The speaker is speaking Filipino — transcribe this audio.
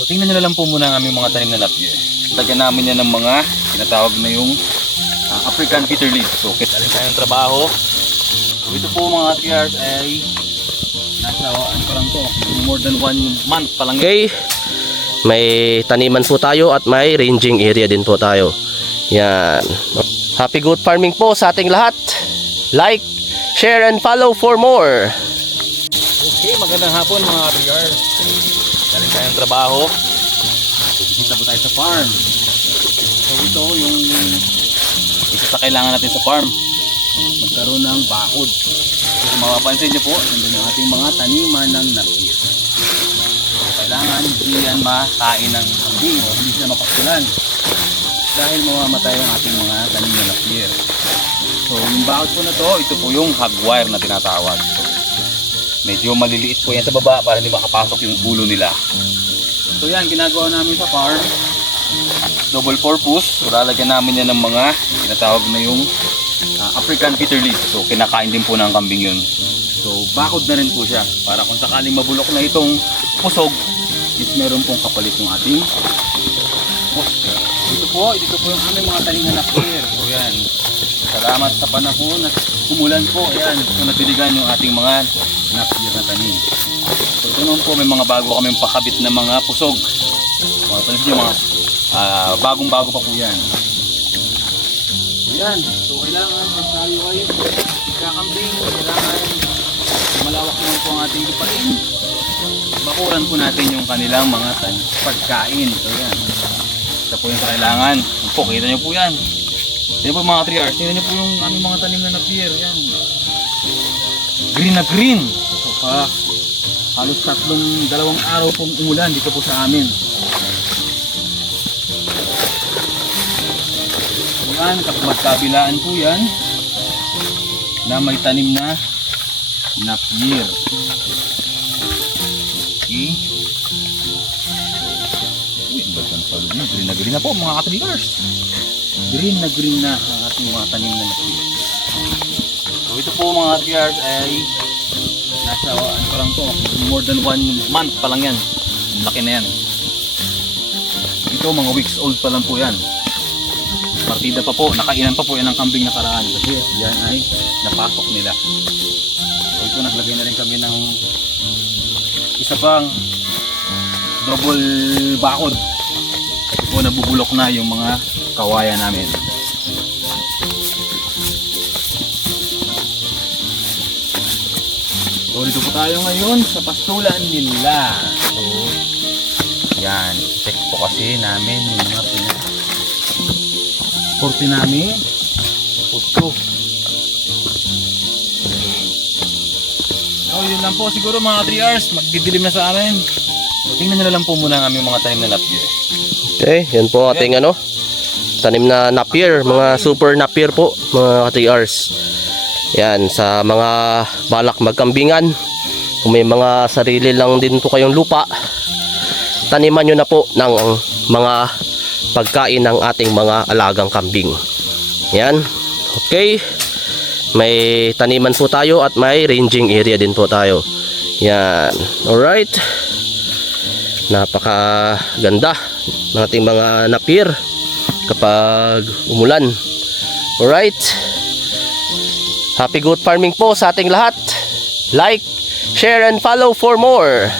So tingnan nyo na lang po muna ang aming mga tanim na napier. Lagyan namin yan ng mga tinatawag na yung African bitter leaf. So kita rin tayong trabaho. So ito po mga triars ay nasa ano pa lang to, more than 1 month pa lang. Okay, may taniman po tayo at may ranging area din po tayo. Yan. Happy good farming po sa ating lahat. Like, share and follow for more. Okay, magandang hapon mga triars. Galing tayong trabaho. So bisita po tayo sa farm. So ito yung isa sa kailangan natin sa farm, magkaroon ng bakod. So kung mapapansin nyo po, nandun yung ating mga taniman ng napier. So kailangan hindi yan makain ng kambing o hindi sila mapaksulan dahil mamamatay ang ating mga tanim na napier. So yung bakod po na to, ito po yung hog wire na tinatawag. So medyo maliliit po yan sa baba para hindi makapasok yung ulo nila. So yan, ginagawa namin sa farm, double purpose. So lalagyan namin yan ng mga tinatawag na yung African bitter leaf. So kinakain din po ng kambing yun. So bakod na rin po siya para kung sakaling mabulok na itong pusog, is meron pong kapalit ng ating poste. Dito po yung aming mga tanim na napier. So yan, salamat sa panahon at umulan po. Ayan, so natiligan yung ating mga napier na tanim. So ito naman po, may mga bago kaming pakabit na mga pusog. Mga tanim nyo, mga bagong-bago pa po yan. So yan, so kailangan pag tayo ay kakambing, kailangan malawak naman po ang ating lupain. Bakuran po natin yung kanilang mga pagkain. So yan, ito po yung kailangan. Po, kita nyo po yan. Yan po mga 3 hours, tingnan nyo po yung aming mga tanim na napier. Yan, green na green. So halos 2 araw pong umulan dito po sa amin. Yan, magkabilaan po yan na may tanim na napier. Okay. Uy, ang ganda ng salud niya. Green na po mga katrigers. Green na ang ating mga tanim na napier. So ito po mga katrigers ay nasa ano pa lang to, more than 1 month pa lang yan. Laki na yan. Ito mga weeks old pa lang po yan. Partida pa po, nakainan pa po yan ng kambing nakaraan kasi yan ay napasok nila. So ito, naglagay na rin kami ng isa pang double bakod kasi po nabubulok na yung mga kawayan namin. So dito po tayo ngayon sa pastulan nila. So yan, check po kasi namin yung mga porte namin. Pusto. So yun lang po siguro mga 3 hours, magdidilim na sa amin. So tingnan nyo na lang po muna ang aming mga tanim na napier. Okay, yan po ating tanim na napier, mga super napier po, mga 3 hours. Yan, sa mga balak magkambingan, kung may mga sarili lang din po kayong lupa, taniman nyo na po ng mga pagkain ng ating mga alagang kambing. Yan, okay. May taniman po tayo at may ranging area din po tayo. Yan, alright. Napakaganda ng ating mga napier kapag umulan. Alright. Happy good farming po sa ating lahat. Like, share and follow for more.